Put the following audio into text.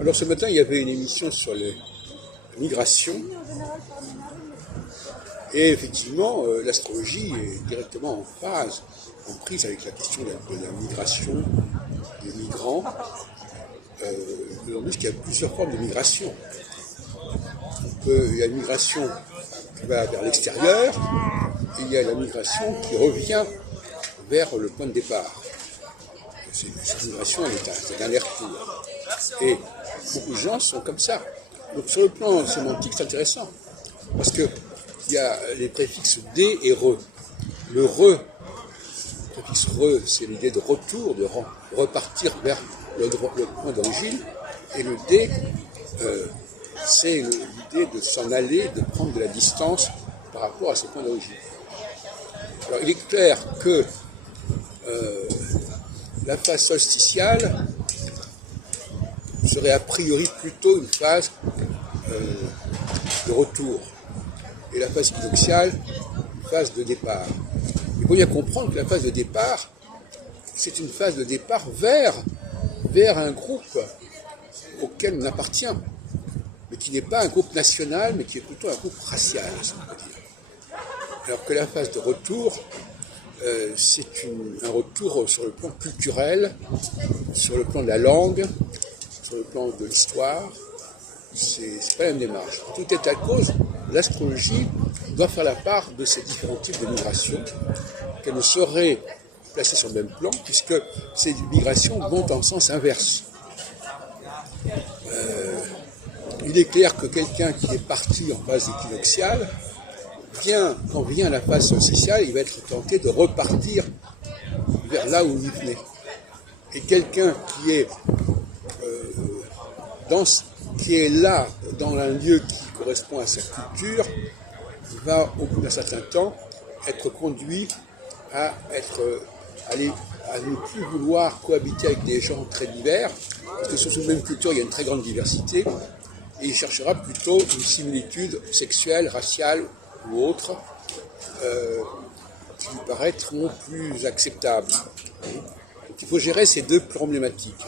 Alors ce matin, il y avait une émission sur les migrations. Et effectivement, l'astrologie est directement en phase, en prise avec la question de la migration, des migrants. Aujourd'hui, il y a plusieurs formes de migration. Il y a une migration qui va vers l'extérieur, et il y a la migration qui revient vers le point de départ. Cette migration, c'est un aller-retour. Et beaucoup de gens sont comme ça. Donc sur le plan sémantique, c'est intéressant. Parce qu'il y a les préfixes « d » et « re ». Le « re », le préfixe « re », c'est l'idée de retour, de repartir vers le point d'origine. Et le « d », c'est l'idée de s'en aller, de prendre de la distance par rapport à ce point d'origine. Alors il est clair que la phase solsticiale serait a priori plutôt une phase de retour, et la phase équinoxiale, une phase de départ. Il faut bien comprendre que la phase de départ, c'est une phase de départ vers un groupe auquel on appartient, mais qui n'est pas un groupe national, mais qui est plutôt un groupe racial, si on peut dire. Alors que la phase de retour, c'est un retour sur le plan culturel, sur le plan de la langue, sur le plan de l'histoire. C'est pas la même démarche. En tout état de cause, l'astrologie doit faire la part de ces différents types de migrations, qu'elle ne saurait placer sur le même plan, puisque ces migrations vont en sens inverse. Il est clair que quelqu'un qui est parti en phase équinoxiale, quand vient la phase solsticiale, il va être tenté de repartir vers là où il venait. Et quelqu'un qui est là, dans un lieu qui correspond à sa culture, va, au bout d'un certain temps, être conduit à ne plus vouloir cohabiter avec des gens très divers, parce que sur une même culture, il y a une très grande diversité, et il cherchera plutôt une similitude sexuelle, raciale ou autre, qui lui paraîtront plus acceptables. Donc, il faut gérer ces deux problématiques.